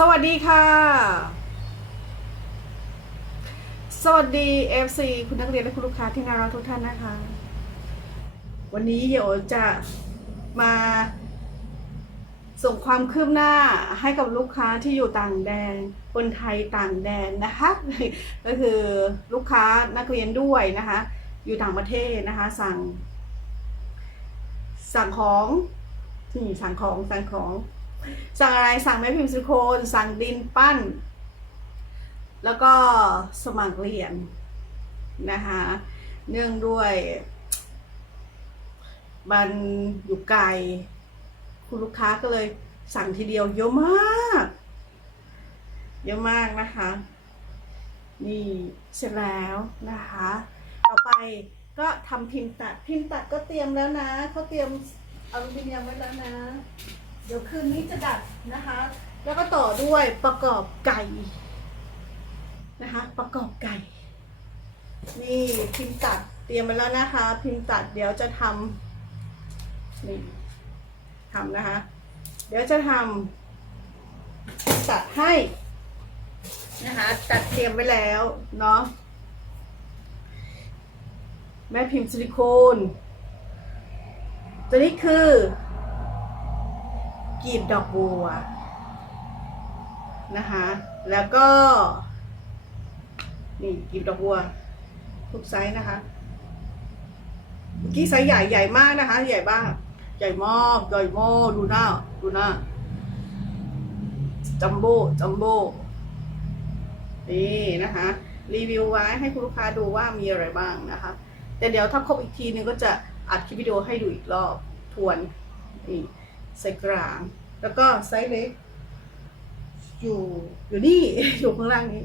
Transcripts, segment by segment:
สวัสดีค่ะ สวัสดี FC คุณนักเรียนและคุณลูกค้าที่น่ารักทุกท่านนะคะ วันนี้เดี๋ยวจะมาส่งความคืบหน้าให้กับลูกค้าที่อยู่ต่างแดน คนไทยต่างแดนนะคะ ก็คือลูกค้านักเรียนด้วยนะคะ อยู่ต่างประเทศนะคะ สั่ง สั่งของนี่สั่งของสั่งของ สั่งอะไรสั่งแม่พิมพ์ซิลิโคนสั่งดินปั้น แล้วก็สมัครเรียนนะคะเนื่องด้วยมันอยู่ไกล คุณลูกค้าก็เลยสั่งทีเดียวเยอะมาก เยอะมากนะคะ นี่เสร็จแล้วนะคะ ต่อไปก็ทำพิมพ์ตัดพิมพ์ตัดก็เตรียมแล้วนะเขาเตรียมเอาลูมิเนียมไว้แล้วนะ เดี๋ยวคืนนี้จะดัดนะคะ แล้วก็ต่อด้วยประกอบไก่นะคะ ประกอบไก่ นี่พิมพ์ตัดเตรียมไปแล้วนะคะ พิมพ์ตัดเดี๋ยวจะทำนี่ทำนะคะ เดี๋ยวจะทำตัดให้นะคะตัดเตรียมไว้แล้วเนาะแม่พิมพ์ซิลิโคนตัวนี้คือ กีบดอกบัวนะคะ แล้วก็ นี่กีบดอกบัว ทุกไซส์นะคะเมื่อกี้ไซส์ใหญ่ใหญ่มากนะคะ ใหญ่มากใหญ่มากใหญ่มากดูหน้า ดูหน้า จัมโบ้ จัมโบ้ นี่นะคะ รีวิวไว้ให้คุณลูกค้าดูว่ามีอะไรบ้างนะคะ แต่เดี๋ยวถ้าครบอีกทีนึงก็จะอัดคลิปวิดีโอให้ดูอีกรอบ ทวน นี่ ไซส์กลาง แล้วก็ไซส์เล็ก อยู่อยู่นี่ อยู่ข้างล่างนี้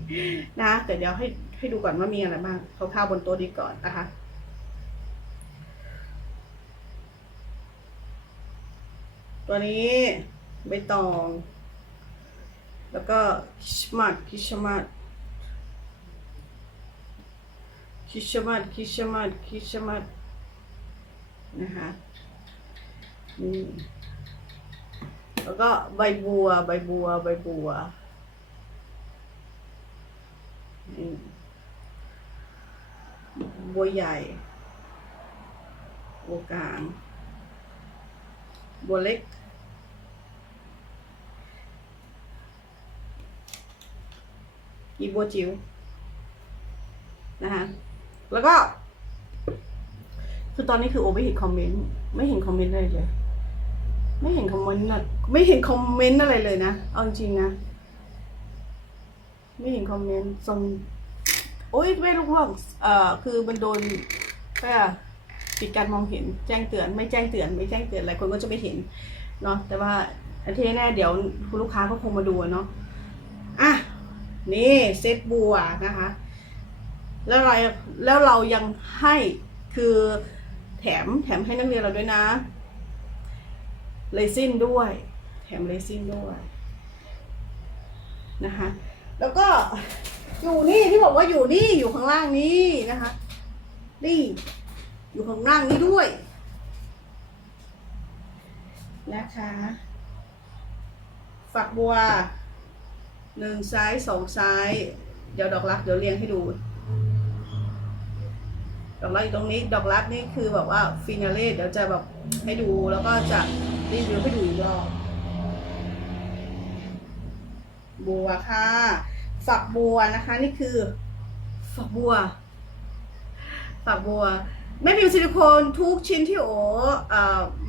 นะแต่เดี๋ยวให้ให้ดูก่อนว่ามีอะไรบ้างคร่าวๆบนโต๊ะนี้ก่อนนะคะตัวนี้ใบตอง แล้วก็คิชมัดคิชมัดคิชมัดคิชมัดคิชมัดนะคะนี่ แล้วก็ใบบัว ใบบัว ใบบัวบัวใหญ่ บัวกลาง บัวเล็กอีบัวจิ๋วนะคะ แล้วก็ คือตอนนี้คือโอไม่เห็นคอมเมนต์ ไม่เห็นคอมเมนต์อะไรเลย ไม่เห็นคอมเมนต์นะไม่เห็นคอมเมนต์อะไรเลยนะเอาจริงนะ ไม่เห็นคอมเมนต์ส่งโอ๊ยไม่รู้ว่าเอ่อคือมันโดนก็ปิดการมองเห็นแจ้งเตือน ไม่แจ้งเตือน ไม่แจ้งเตือนหลายคนก็จะไม่เห็นเนาะแต่ว่าอันที่แน่เดี๋ยวคุณลูกค้าก็คงมาดูเนาะอะนี่เซตบัวนะคะ แล้วเราแล้วเรายังให้คือแถมแถมให้นักเรียนเราด้วยนะ เลซินด้วย แถมเลซินด้วยนะคะ แล้วก็อยู่นี่ที่บอกว่าอยู่นี่อยู่ข้างล่างนี้นะคะ นี่ อยู่ข้างล่างนี้ด้วย นะคะ ฝักบัวหนึ่งไซส์สองไซส์เดี๋ยวดอกรักเดี๋ยวเรียงให้ดู ดอกรักอยู่ตรงนี้ ดอกรักนี่คือแบบว่าฟินาเล่เดี๋ยวจะแบบให้ดูแล้วก็จะรีวิวให้ดูอีกรอบบัวค่ะ ฝักบัวนะคะ นี่คือ ฝักบัว ฝักบัว แม่พิมพ์ซิลิโคนทุกชิ้นที่โออ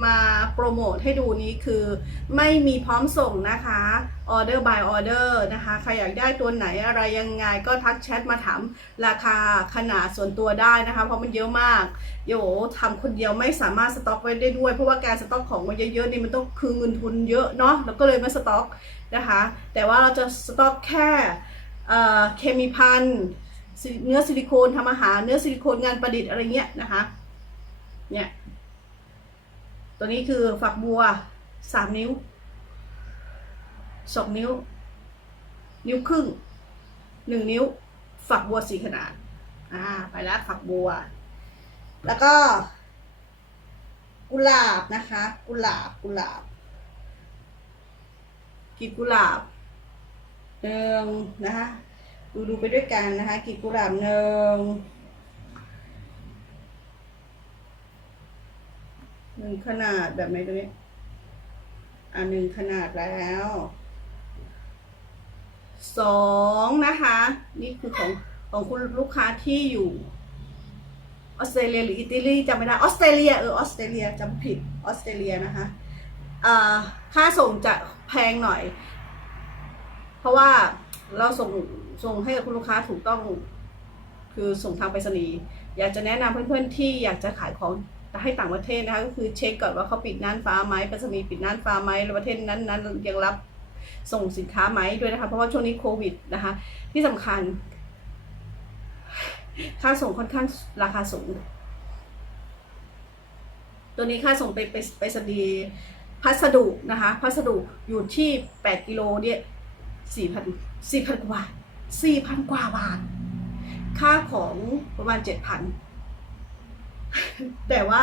มาโปรโมทให้ดูนี้คือไม่มีพร้อมส่งนะคะออเดอร์ by ออเดอร์นะคะ ใครอยากได้ตัวไหนอะไรยังไงก็ทักแชทมาถามราคาขนาดส่วนตัวได้นะคะ เพราะมันเยอะมากโยทำคนเดียวไม่สามารถสต็อกไว้ได้ด้วย เพราะว่าการสต็อกของมันเยอะๆนี่มันต้องคือเงินทุนเยอะเนาะแล้วก็เลยไม่สต็อกนะคะ แต่ว่าเราจะสต็อกแค่เอ่อเคมีพัน เนื้อซิลิโคนทำอาหารเนื้อซิลิโคนงานประดิษฐ์อะไรเงี้ยนะคะ เนี่ย ตัวนี้คือฝักบัวสามนิ้วสองนิ้ว นิ้วครึ่งหนึ่งนิ้ว ฝักบัวสี่ขนาด อ่า ไปแล้วฝักบัว แล้วก็ กุหลาบนะคะ กุหลาบกุหลาบกีบกุหลาบหนึ่งนะคะ ดูดูไปด้วยกันนะคะกีบกุหลาบหนึ่งหนึ่งขนาดแบบไหนตัวนี้อ่าหนึ่งขนาดแล้วสองนะคะ นี่คือของของคุณลูกค้าที่อยู่ออสเตรเลียหรืออิตาลีจำไม่ได้ออสเตรเลียเออออสเตรเลียจำผิดออสเตรเลียนะคะอ่าค่าส่งจะแพงหน่อย เพราะว่าเราส่ง ส่งให้กับคุณลูกค้าถูกต้อง คือส่งทางไปรษณีย์อยากจะแนะนำเพื่อนๆที่อยากจะขายของให้ต่างประเทศนะคะก็คือเช็คก่อนว่าเขาปิดน่านฟ้าไหมไปรษณีย์ปิดน่านฟ้าไหมแล้วประเทศนั้นนั้นยังรับส่งสินค้าไหมด้วยนะคะ เพราะว่าช่วงนี้โควิดนะคะ ที่สำคัญ ค่าส่งค่อนข้างราคาสูง ตัวนี้ค่าส่งไปไปไปสดีย์พัสดุนะคะ พัสดุอยู่ที่ 8 กิโลเนี่ย4,000 4,000กว่า บาท4,000กว่าบาท ค่าของประมาณ7,000แต่ว่า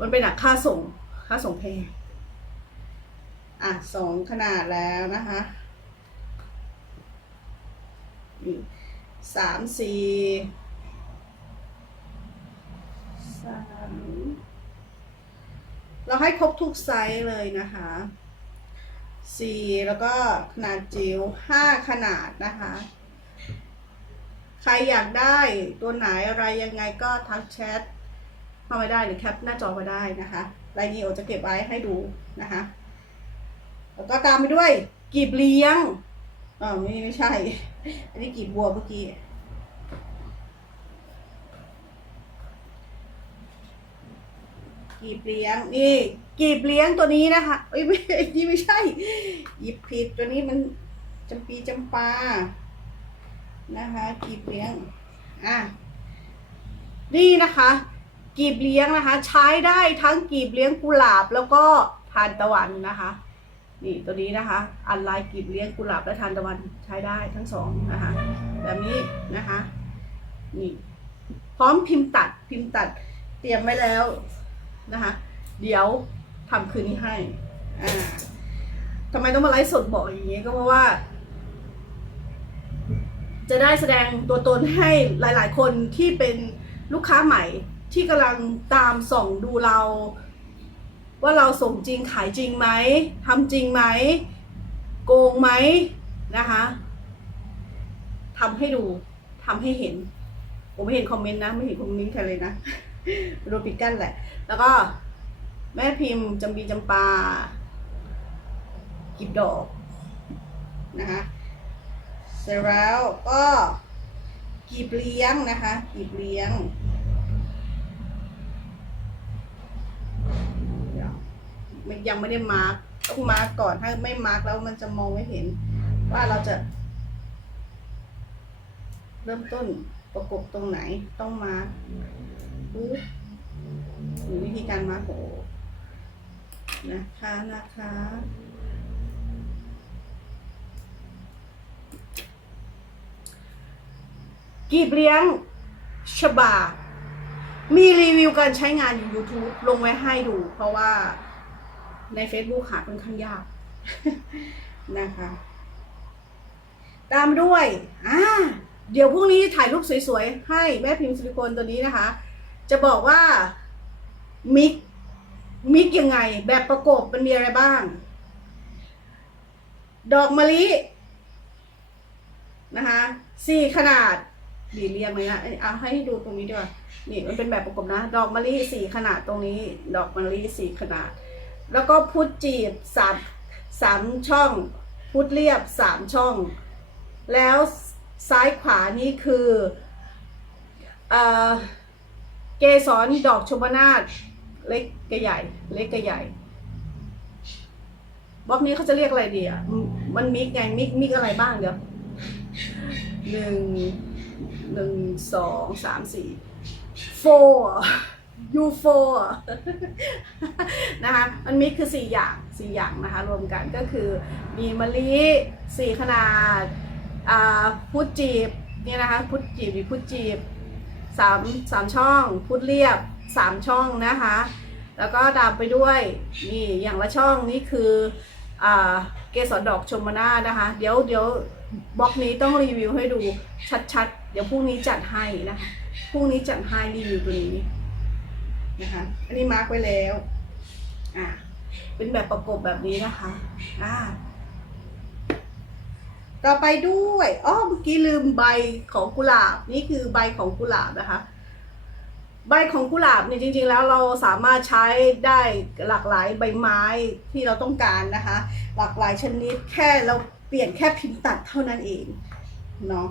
มันเป็นหนักค่าส่ง ค่าส่งแพงอะสองขนาดแล้วนะคะสามสี่สามเราให้ครบทุกไซส์เลยนะคะ สี่แล้วก็ขนาดจิ๋วห้าขนาดนะคะ ใครอยากได้ตัวไหนอะไรยังไงก็ทักแชทเข้ามาได้หรือแคปหน้าจอมาได้นะคะรายนี้โอจะเก็บไว้ให้ดูนะคะ แล้วก็ตามไปด้วยกีบเลี้ยงอ๋อไม่ไม่ใช่ อันนี้กีบบัวเมื่อกี้กีบเลี้ยงนี่ กีบเลี้ยงตัวนี้นะคะเอ้ยไม่นี่ไม่ใช่ หยิบผิดตัวนี้มันจำปีจำปา นะคะกีบเลี้ยง อะ นี่นะคะ กีบเลี้ยงนะคะ ใช้ได้ทั้งกีบเลี้ยงกุหลาบแล้วก็ทานตะวันนะคะ นี่ตัวนี้นะคะ อันลายกีบเลี้ยงกุหลาบและทานตะวันใช้ได้ทั้งสองนะคะ แบบนี้นะคะ นี่ พร้อมพิมพ์ตัดพิมพ์ตัดเตรียมไว้แล้วนะคะ เดี๋ยว ทำคืนนี้ให้ อ่าทำไมต้องมาไลฟ์สดบอกอย่างนี้ก็เพราะว่า จะได้แสดงตัวตนให้หลาย ๆ คนที่เป็นลูกค้าใหม่ที่กำลังตามส่องดูเรา ว่าเราส่งจริงขายจริงไหมทำจริงไหมโกงไหมนะคะทำให้ดูทำให้เห็น ผมไม่เห็นคอมเมนต์นะ ไม่เห็นคอมเมนต์ใครเลยนะโรปิกันแหละ แล้วก็ แม่พิมพ์จำปีจำปากิบดอกนะคะเสร็จแล้วก็กีบเลี้ยงนะคะกีบเลี้ยงยวมันยังไม่ได้มาร์กต้องมาร์กก่อนถ้าไม่มาร์กแล้วมันจะมองไม่เห็น ว่าเราจะ เริ่มต้นประกบตรงไหนต้องมาร์กหรือวิธีการมาร์กโห นะคะนะคะกีบเลี้ยงฉบา มีรีวิวการใช้งานอยู่ YouTube ลงไว้ให้ดู เพราะว่าใน Facebook หาค่อนข้างยากนะคะ ตามด้วยอ่าเดี๋ยวพรุ่งนี้ถ่ายรูปสวยๆ ให้แม่พิมพ์ซิลิโคนตัวนี้นะคะ จะบอกว่ามิก มิกยังไง แบบประกบมันมีอะไรบ้าง ดอกมะลินะคะสี่ขนาดดีเรียงเลยนะเอาให้ดูตรงนี้ดีกว่านี่มันเป็นแบบประกบนะ ดอกมะลิสี่ขนาดตรงนี้ ดอกมะลิสี่ขนาด แล้วก็พุทธจีบสามสามช่อง พุทธเรียบสามช่อง แล้วซ้ายขวานี่คือเอ่อเกสรดอกชมนาท เล็กกับใหญ่ เล็กกับใหญ่บล็อกนี้เขาจะเรียกอะไรดีอะ มันมิกไงมิกมิกอะไรบ้างเดี๋ยวหนึ่งหนึ่งสองสามสี่ four you four นะคะมันมิกคือสี่อย่างสี่อย่างนะคะรวมกันก็คือมีมะลิสี่ขนาดอ่าพุทจีบเนี่ยนะคะพุทจีบหรือพุทจีบสามสามช่องพุทเรียบ สามช่องนะคะ แล้วก็ตามไปด้วยนี่อย่างละช่องนี่คืออเกสรดอกชมนานะคะ เดี๋ยวเดี๋ยวบล็อกนี้ต้องรีวิวให้ดูชัดๆ เดี๋ยวพรุ่งนี้จัดให้นะคะพรุ่งนี้จัดให้รีวิวตัวนี้นะคะอันนี้มาร์กไว้แล้วอ่าเป็นแบบประกบแบบนี้นะคะอ่าต่อไปด้วยอ๋อเมื่อกี้ลืมใบของกุหลาบ นี่คือใบของกุหลาบนะคะ ใบของกุหลาบเนี่ยจริงๆแล้วเราสามารถใช้ได้หลากหลายใบไม้ที่เราต้องการนะคะ หลากหลายชนิดแค่เราเปลี่ยนแค่พิมพ์ตัดเท่านั้นเองเนาะ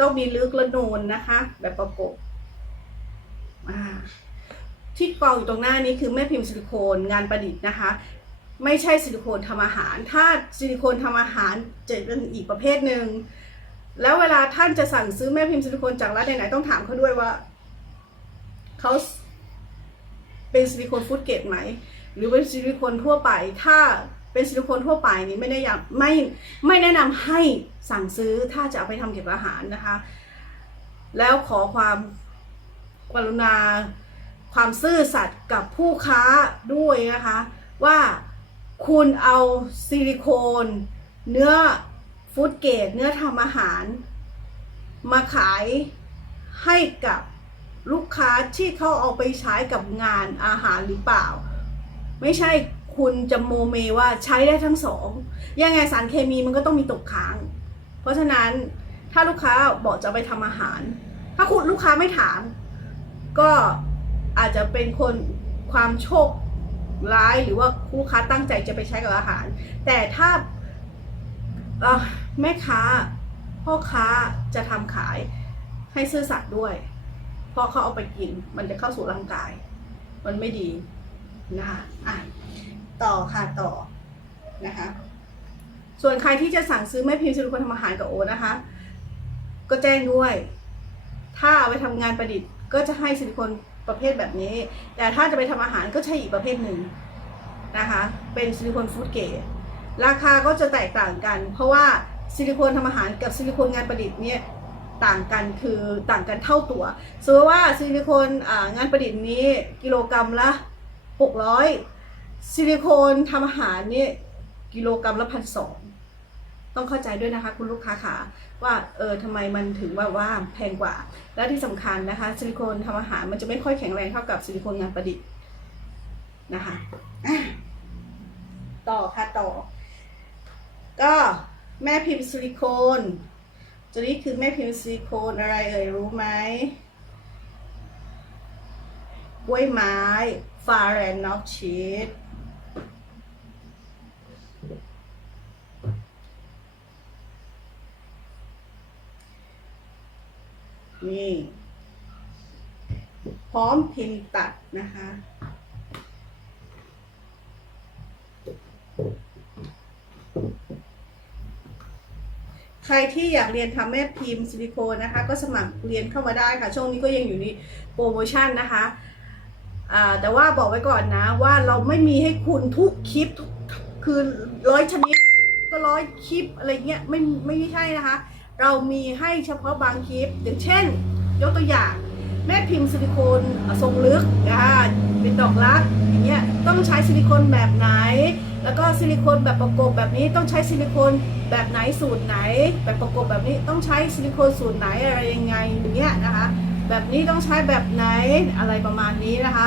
ต้องมีลึกและนูนนะคะ แบบประกบที่กองอยู่ตรงหน้านี้คือแม่พิมพ์ซิลิโคนงานประดิษฐ์นะคะ ไม่ใช่ซิลิโคนทำอาหาร ถ้าซิลิโคนทำอาหารจะเป็นอีกประเภทหนึ่ง แล้วเวลาท่านจะสั่งซื้อแม่พิมพ์ซิลิโคนจากร้านไหนๆต้องถามเขาด้วยว่าเขาเป็นซิลิโคนฟูดเกรดไหม หรือเป็นซิลิโคนทั่วไป ถ้าเป็นซิลิโคนทั่วไปนี่ไม่ได้อยากไม่ไม่แนะนำให้สั่งซื้อถ้าจะเอาไปทำเกี่ยวกับอาหารนะคะ แล้วขอความกรุณาความซื่อสัตย์กับผู้ค้าด้วยนะคะ ว่าคุณเอาซิลิโคนเนื้อ ฟู้ดเกรดเนื้อทำอาหาร มาขายให้กับลูกค้าที่เขาเอาไปใช้กับงานอาหารหรือเปล่า ไม่ใช่คุณจะโมเมว่าใช้ได้ทั้งสอง ยังไงสารเคมีมันก็ต้องมีตกค้าง เพราะฉะนั้นถ้าลูกค้าบอกจะไปทำอาหาร ถ้าคุณลูกค้าไม่ถาม ก็อาจจะเป็นคนความโชคร้ายหรือว่าลูกค้าตั้งใจจะไปใช้กับอาหาร แต่ถ้า แม่ค้าพ่อค้าจะทำขายให้ซื่อสัตย์ด้วย เพราะเขาเอาไปกิน มันจะเข้าสู่ร่างกาย มันไม่ดีนะคะอะต่อค่ะต่อนะคะ ส่วนใครที่จะสั่งซื้อแม่พิมพ์ซิลิโคนทำอาหารกับโอนะคะ ก็แจ้งด้วย ถ้าเอาไปทำงานประดิษฐ์ ก็จะให้ซิลิโคนประเภทแบบนี้ แต่ถ้าจะไปทำอาหารก็ใช่อีกประเภทหนึ่งนะคะ เป็นซิลิโคนฟู้ดเกรด ราคาก็จะแตกต่างกัน เพราะว่าซิลิโคนทำอาหารกับซิลิโคนงานประดิษฐ์เนี่ยต่างกันคือต่างกันเท่าตัวสมมติว่าซิลิโคนอ่างานประดิษฐ์นี้กิโลกรัมละ 600 ซิลิโคนทำอาหารนี่กิโลกรัมละพันสองต้องเข้าใจด้วยนะคะคุณลูกค้าค่ะว่าเออทำไมมันถึงว่าว่าแพงกว่า และที่สำคัญนะคะซิลิโคนทำอาหารมันจะไม่ค่อยแข็งแรงเท่ากับซิลิโคนงานประดิษฐ์นะคะต่อค่ะต่อ ก็แม่พิมพ์ซิลิโคนตัวนี้คือแม่พิมพ์ซิลิโคนอะไรเอ่ยรู้ไหมกล้วยไม้ฟาแรนนอกชีสนี่ พร้อมพิมพ์ตัดนะคะ ใครที่อยากเรียนทำแม่พิมพ์ซิลิโคนนะคะ ก็สมัครเรียนเข้ามาได้ค่ะ ช่วงนี้ก็ยังอยู่ในโปรโมชั่นนะคะแต่ว่าบอกไว้ก่อนนะว่าเราไม่มีให้คุณทุกคลิปทุกคือร้อยชนิดก็ร้อยคลิปอะไรเงี้ยไม่ไม่ใช่นะคะ เรามีให้เฉพาะบางคลิป อย่างเช่น ยกตัวอย่างแม่พิมพ์ซิลิโคนทรงลึกอ่าเป็นดอกรักอย่างเงี้ยต้องใช้ซิลิโคนแบบไหน แล้วก็ซิลิโคนแบบประกบแบบนี้ต้องใช้ซิลิโคนแบบไหนสูตรไหน แบบประกบแบบนี้ต้องใช้ซิลิโคนสูตรไหนอะไรยังไงอย่างเงี้ยนะคะ แบบนี้ต้องใช้แบบไหนอะไรประมาณนี้นะคะ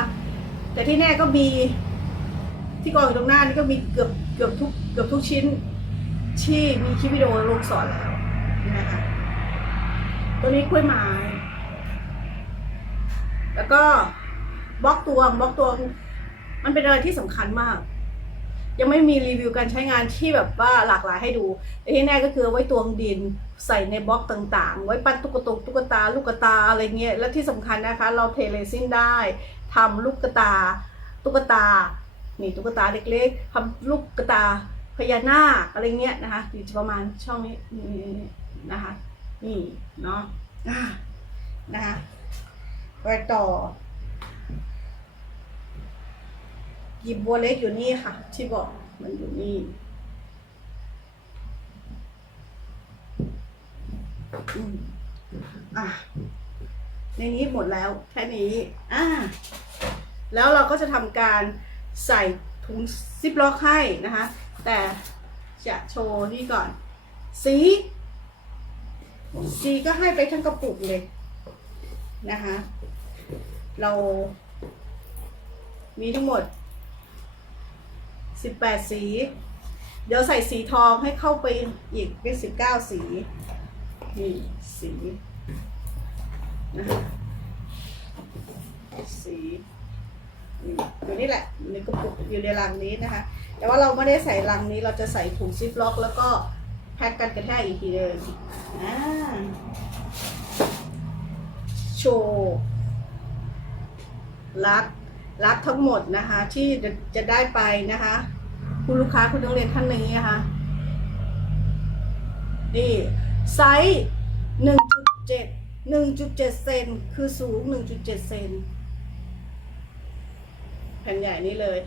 แต่ที่แน่ก็มี ที่กองอยู่ตรงหน้านี่ก็มีเกือบเกือบทุกเกือบทุกชิ้นที่มีคลิปวิดีโอลงสอนแล้วนะคะตัวนี้กล้วยไม้แล้วก็บล็อกตวงบล็อกตวงมันเป็นอะไรที่สำคัญมาก ยังไม่มีรีวิวการใช้งานที่แบบว่าหลากหลายให้ดูแต่ที่แน่ก็คือไว้ตวงดินใส่ในบล็อกต่างๆ ไว้ปั้นตุ๊กตาตุ๊กตา ลูกตาอะไรเงี้ย และที่สำคัญนะคะ เราเทเลซิ่งได้ทำลูกตา ตุ๊กตา นี่ตุ๊กตาเล็กๆทำลูกตาพญานาคอะไรเงี้ยนะคะอยู่ประมาณช่องนี้นี่นะคะ นี่เนาะอ่านะคะไปต่อ หยิบบัวเล็กอยู่นี่ค่ะ ที่บอกมันอยู่นี่อืมอะในนี้หมดแล้วแค่นี้อ่าแล้วเราก็จะทำการใส่ถุงซิปล็อกให้นะคะ แต่จะโชว์นี่ก่อน สี สีก็ให้ไปทั้งกระปุกเลยนะคะ เรามีทั้งหมด 18สี เดี๋ยวใส่สีทองให้เข้าไปอีกเป็น19สี นี่สีนะคะสีนี่อยู่นี่แหละในกระปุกอยู่ในลังนี้นะคะ แต่ว่าเราไม่ได้ใส่ลังนี้เราจะใส่ถุงซิปล็อก แล้วก็แพ็กกันกระแทกอีกทีเดิมอ่าโชว์รัก รักทั้งหมดนะคะ ที่จะได้ไปนะคะ คุณลูกค้าคุณนักเรียนท่านนี้นะคะนี่ไซส์หนึ่งจุดเจ็ดหนึ่งจุดเจ็ดเซนคือสูงหนึ่งจุดเจ็ดเซนแผ่นใหญ่นี้เลย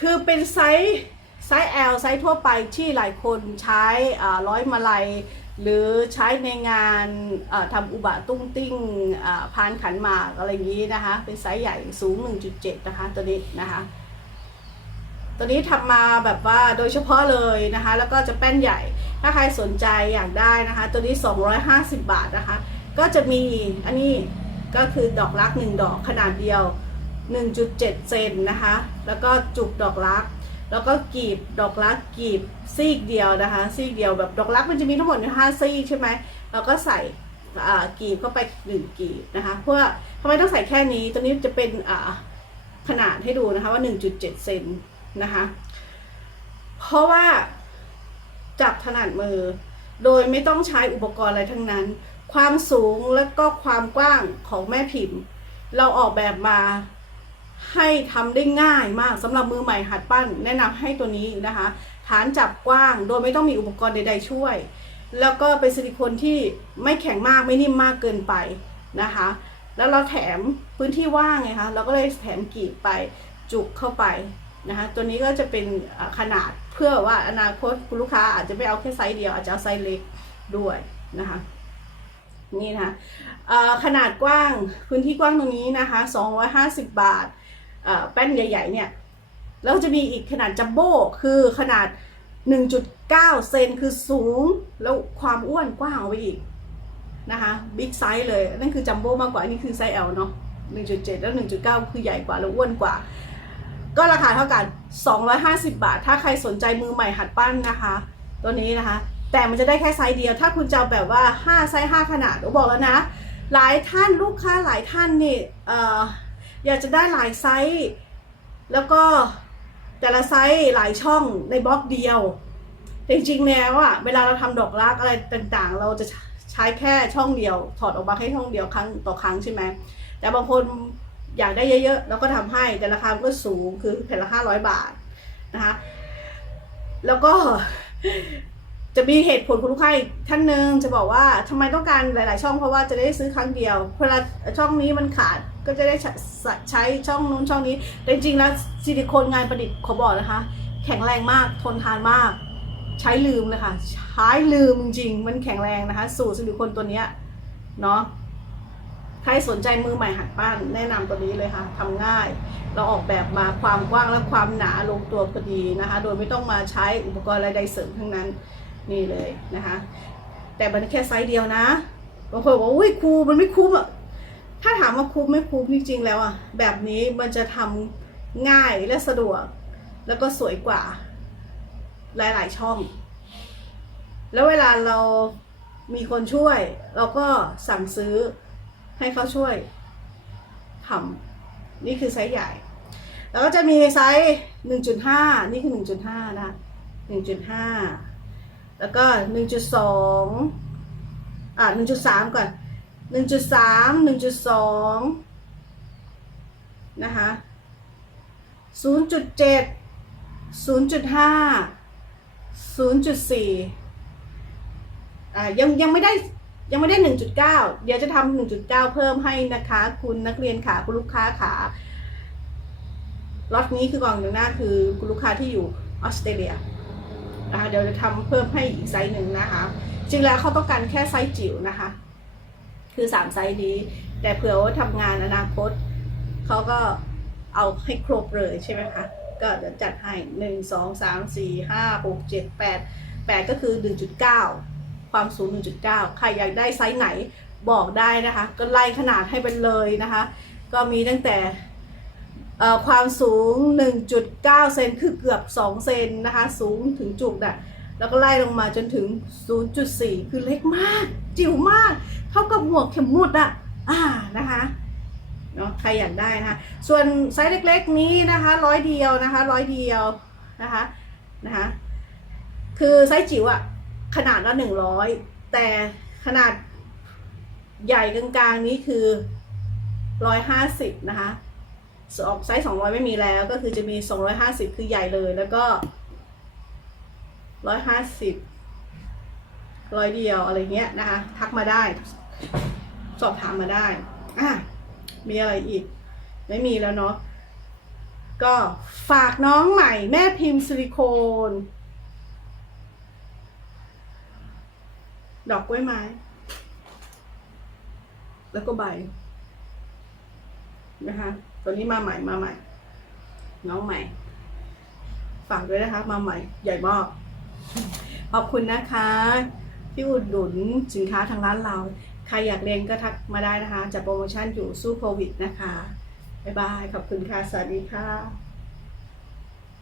คือเป็นไซส์ไซส์ L ไซส์ทั่วไปที่หลายคนใช้อ่าร้อยมาลัย หรือใช้ในงานทำอุบะตุ้งติ้งพานขันหมากอะไรอย่างนี้นะคะ เป็นไซส์ใหญ่สูง 1.7 นะคะตัวนี้นะคะตัวนี้ทำมาแบบว่าโดยเฉพาะเลยนะคะ แล้วก็จะแป้นใหญ่ ถ้าใครสนใจอยากได้นะคะ ตัวนี้ 250 บาทนะคะ ก็จะมีอันนี้ก็คือดอกรัก 1 ดอกขนาดเดียว 1.7 เซนนะคะ แล้วก็จุกดอกรัก แล้วก็กีบดอกรักกีบซีกเดียวนะคะ ซีกเดียวแบบดอกรักมันจะมีทั้งหมดห้าซีกใช่ไหมเราก็ใส่อ่ากีบเข้าไปหนึ่งกีบนะคะเพื่อทำไมต้องใส่แค่นี้ตัวนี้จะเป็นขนาดให้ดูนะคะว่า 1.7 เซนนะคะเพราะว่าจับถนัดมือ โดยไม่ต้องใช้อุปกรณ์อะไรทั้งนั้น ความสูงและก็ความกว้างของแม่พิมพ์ เราออกแบบมา ให้ทำได้ง่ายมากสำหรับมือใหม่หัดปั้น แนะนำให้ตัวนี้นะคะ ฐานจับกว้างโดยไม่ต้องมีอุปกรณ์ใด ๆ ช่วย แล้วก็เป็นซิลิโคนที่ไม่แข็งมากไม่นิ่มมากเกินไปนะคะ แล้วเราแถมพื้นที่ว่างไงคะเราก็เลยแถมกีบไปจุกเข้าไปนะคะตัวนี้ก็จะเป็นขนาดเพื่อว่าอนาคตคุณลูกค้าอาจจะไม่เอาแค่ไซส์เดียวอาจจะเอาไซส์เล็กด้วยนะคะนี่นะคะขนาดกว้างพื้นที่กว้างตรงนี้นะคะ 250 บาท แป้นใหญ่ๆเนี่ยแล้วจะมีอีกขนาดจัมโบ้คือขนาด 1.9 เซนคือสูง แล้วความอ้วนกว้างออกไปอีกนะคะบิ๊กไซส์เลย นั่นคือจัมโบ้มากกว่านนี้คือไซส์ L เนาะ1.7 แล้ว 1.9 คือใหญ่กว่า แล้วอ้วนกว่า ก็ราคาเท่ากัน 250 บาท ถ้าใครสนใจมือใหม่หัดปั้นนะคะ ตัวนี้นะคะ แต่มันจะได้แค่ไซส์เดียว ถ้าคุณจะเอาแบบว่า 5 ไซส์ 5 ขนาดผมบอกแล้วนะ หลายท่านลูกค้าหลายท่านนี่เอ่อ อยากจะได้หลายไซส์ แล้วก็แต่ละไซส์หลายช่องในบล็อกเดียวจริงๆแล้วอะเวลาเราทำดอกรักอะไรต่างๆ เราจะใช้แค่ช่องเดียว ถอดออกมาแค่ช่องเดียวครั้งต่อครั้งใช่ไหมแต่บางคนอยากได้เยอะๆเราก็ทำให้แต่ราคาก็สูงคือแผ่นละห้าร้อยบาทนะคะแล้วก็จะมีเหตุผลคุณลูกค้าอีกท่านหนึ่งจะบอกว่าทำไมต้องการหลาย ๆ ช่องเพราะว่าจะได้ซื้อครั้งเดียวเวลาช่องนี้มันขาด ก็จะได้ใช้ช่องนู้นช่องนี้แต่จริงๆแล้วซิลิโคนงานประดิษฐ์ขอบอกนะคะ แข็งแรงมากทนทานมาก ใช้ลืมนะคะใช้ลืมจริงมันแข็งแรงนะคะ สูตรซิลิโคนตัวเนี้ยเนาะใครสนใจมือใหม่หัดปั้นแนะนำตัวนี้เลยค่ะทำง่าย เราออกแบบมาความกว้างและความหนาลงตัวพอดีนะคะ โดยไม่ต้องมาใช้อุปกรณ์อะไรใดเสริมทั้งนั้นนี่เลยนะคะ แต่มันแค่ไซส์เดียวนะบางคนบอกว่าอุ้ยครูมันไม่คุ้มอะ ถ้าถามว่าคุ้มไม่คุ้มจริงๆแล้วอะแบบนี้มันจะทำง่ายและสะดวก แล้วก็สวยกว่า หลายๆช่อง แล้วเวลาเรามีคนช่วย เราก็สั่งซื้อให้เขาช่วยทำนี่คือไซส์ใหญ่ แล้วก็จะมีไซส์ 1.5 นี่คือ 1.5 นะ 1.5 แล้วก็ 1.2 อะ1.3 ก่อน 1.3 1.2นะคะ0.7 0.5 0.4อ่ายังยังไม่ได้ยังไม่ได้1.9เดี๋ยวจะทำ1.9เพิ่มให้นะคะ คุณนักเรียนขาคุณลูกค้าขาล็อตนี้คือกล่องหนึ่งหน้าคือคุณลูกค้าที่อยู่ออสเตรเลียนะคะเดี๋ยวจะทำเพิ่มให้อีกไซส์หนึ่งนะคะ จริงแล้วเขาต้องการแค่ไซส์จิ๋วนะคะ คือ3ไซส์นี้ แต่เผื่อว่าทำงานอนาคตเขาก็เอาให้ครบเลยใช่ไหมคะก็เดี๋ยวจัดให้หนึ่งสองสามสี่ห้าหกเจ็ดแปดแปดก็คือหนึ่งจุดเก้าความสูงหนึ่งจุดเก้าใครอยากได้ไซส์ไหนบอกได้นะคะ ก็ไล่ขนาดให้เป็นเลยนะคะ ก็มีตั้งแต่ความสูง 1.9 เซนคือเกือบ 2 เซนนะคะ สูงถึงจุกน่ะแล้วก็ไล่ลงมาจนถึง 0.4 คือเล็กมาก จิ๋วมาก เท่ากับหมวกเข็มหมุดอะอ่านะคะเนาะใครอยากได้นะคะส่วนไซส์เล็ก ๆนี้นะคะร้อยเดียวนะคะร้อยเดียวนะคะนะคะคือไซส์จิ๋วอะขนาดละหนึ่งร้อยแต่ขนาดใหญ่กลางๆนี้คือร้อยห้าสิบนะคะสองไซส์สองร้อยไม่มีแล้วก็คือจะมีสองร้อยห้าสิบคือใหญ่เลยแล้วก็ร้อยห้าสิบ ร้อยเดียวอะไรเงี้ยนะคะ ทักมาได้ สอบถามมาได้อะมีอะไรอีก ไม่มีแล้วเนาะก็ฝากน้องใหม่แม่พิมพ์ซิลิโคน ดอกกล้วยไม้ แล้วก็ใบนะคะตัวนี้มาใหม่มาใหม่ น้องใหม่ ฝากด้วยนะคะ มาใหม่ ใหญ่มากขอบคุณนะคะ ที่อุดหนุนสินค้าทางร้านเรา ใครอยากเรียนก็ทักมาได้นะคะจัดโปรโมชั่นอยู่สู้โควิดนะคะ บ๊ายบาย ขอบคุณค่ะ สวัสดีค่ะ